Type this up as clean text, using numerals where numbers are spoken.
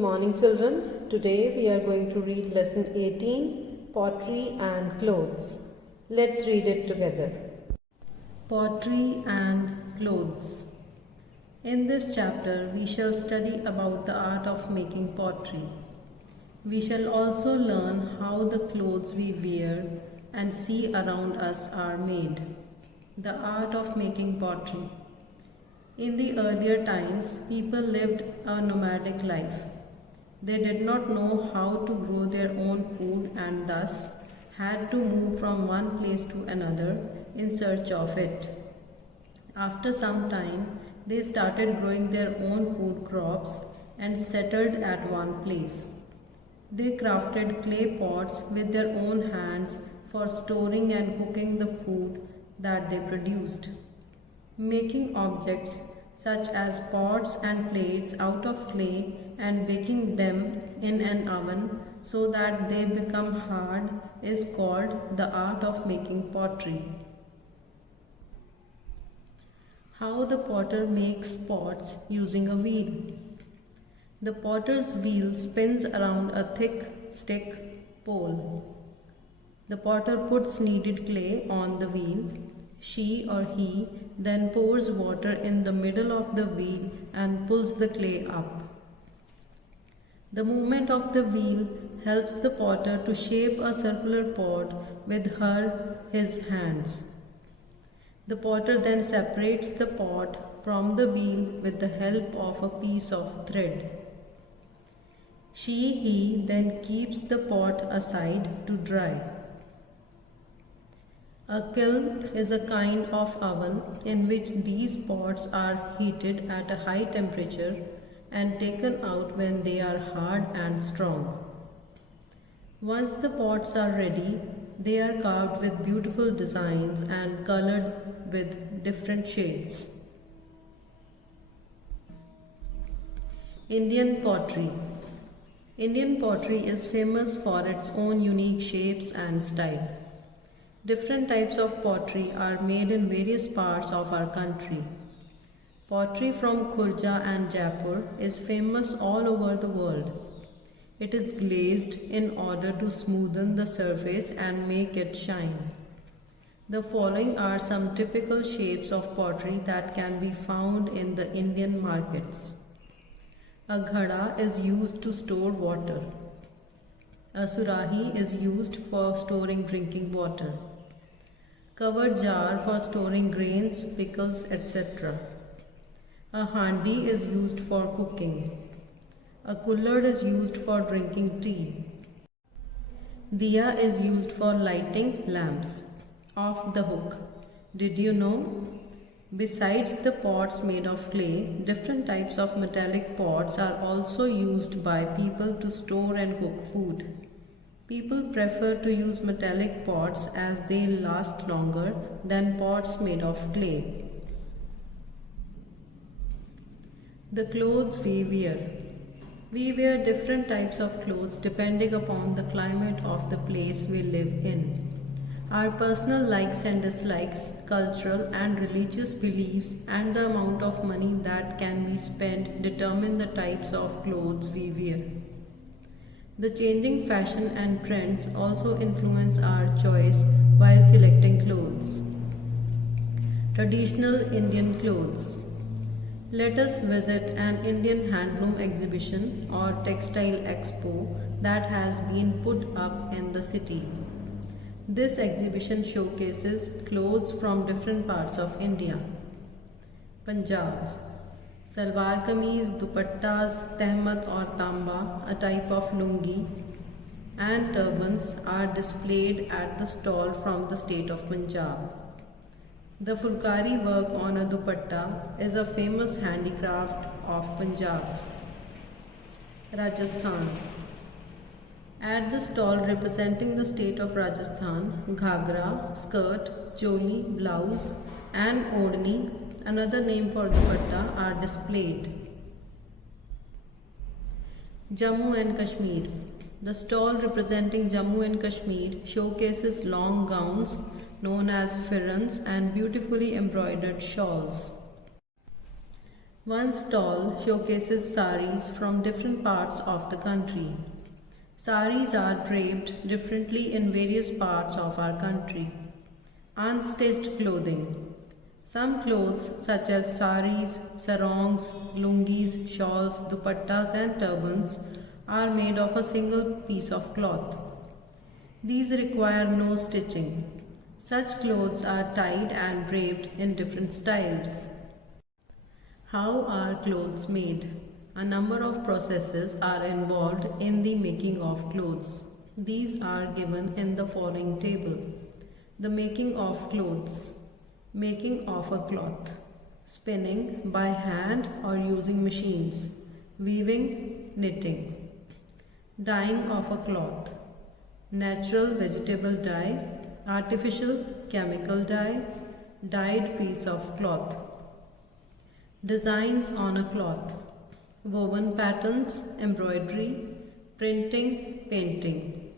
morning, children. Today we are going to read lesson 18, Pottery and Clothes. Let's read it together. Pottery and Clothes. In this chapter, we shall study about the art of making pottery. We shall also learn how the clothes we wear and see around us are made. The art of making pottery. In the earlier times, people lived a nomadic life. They did not know how to grow their own food and thus had to move from one place to another in search of it. After some time, they started growing their own food crops and settled at one place. They crafted clay pots with their own hands for storing and cooking the food that they produced. Making objects such as pots and plates out of clay and baking them in an oven so that they become hard is called the art of making pottery. How the potter makes pots using a wheel. The potter's wheel spins around a thick stick pole. The potter puts kneaded clay on the wheel. She or he then pours water in the middle of the wheel and pulls the clay up. The movement of the wheel helps the potter to shape a circular pot with his hands. The potter then separates the pot from the wheel with the help of a piece of thread. He then keeps the pot aside to dry. A kiln is a kind of oven in which these pots are heated at a high temperature and taken out when they are hard and strong. Once the pots are ready, they are carved with beautiful designs and colored with different shades. Indian pottery. Indian pottery is famous for its own unique shapes and style. Different types of pottery are made in various parts of our country. Pottery from Khurja and Jaipur is famous all over the world. It is glazed in order to smoothen the surface and make it shine. The following are some typical shapes of pottery that can be found in the Indian markets. A ghada is used to store water. A surahi is used for storing drinking water. Covered jar for storing grains, pickles, etc. A handi is used for cooking. A kullad is used for drinking tea. Diya is used for lighting lamps. Off the hook. Did you know? Besides the pots made of clay, different types of metallic pots are also used by people to store and cook food. People prefer to use metallic pots as they last longer than pots made of clay. The clothes we wear. We wear different types of clothes depending upon the climate of the place we live in. Our personal likes and dislikes, cultural and religious beliefs, and the amount of money that can be spent determine the types of clothes we wear. The changing fashion and trends also influence our choice while selecting clothes. Traditional Indian clothes. Let us visit an Indian handloom exhibition or textile expo that has been put up in the city. This exhibition showcases clothes from different parts of India. Punjab. Salwar kameez, dupattas, tehmat or tamba, a type of lungi, and turbans are displayed at the stall from the state of Punjab. The fulkari work on a dupatta is a famous handicraft of Punjab. Rajasthan. At the stall representing the state of Rajasthan, ghagra, skirt, choli, blouse and odhni, another name for dupatta, are displayed. Jammu and Kashmir. The stall representing Jammu and Kashmir showcases long gowns known as firans and beautifully embroidered shawls. One stall showcases saris from different parts of the country. Saris are draped differently in various parts of our country. Unstitched clothing. Some clothes such as saris, sarongs, lungis, shawls, dupattas and turbans are made of a single piece of cloth. These require no stitching. Such clothes are tied and draped in different styles. How are clothes made? A number of processes are involved in the making of clothes. These are given in the following table. The making of clothes. Making of a cloth. Spinning by hand or using machines. Weaving, knitting. Dyeing of a cloth. Natural vegetable dye, artificial chemical dye, dyed piece of cloth. Designs on a cloth. Woven patterns, embroidery, printing, painting.